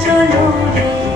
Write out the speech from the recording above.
চলো রে।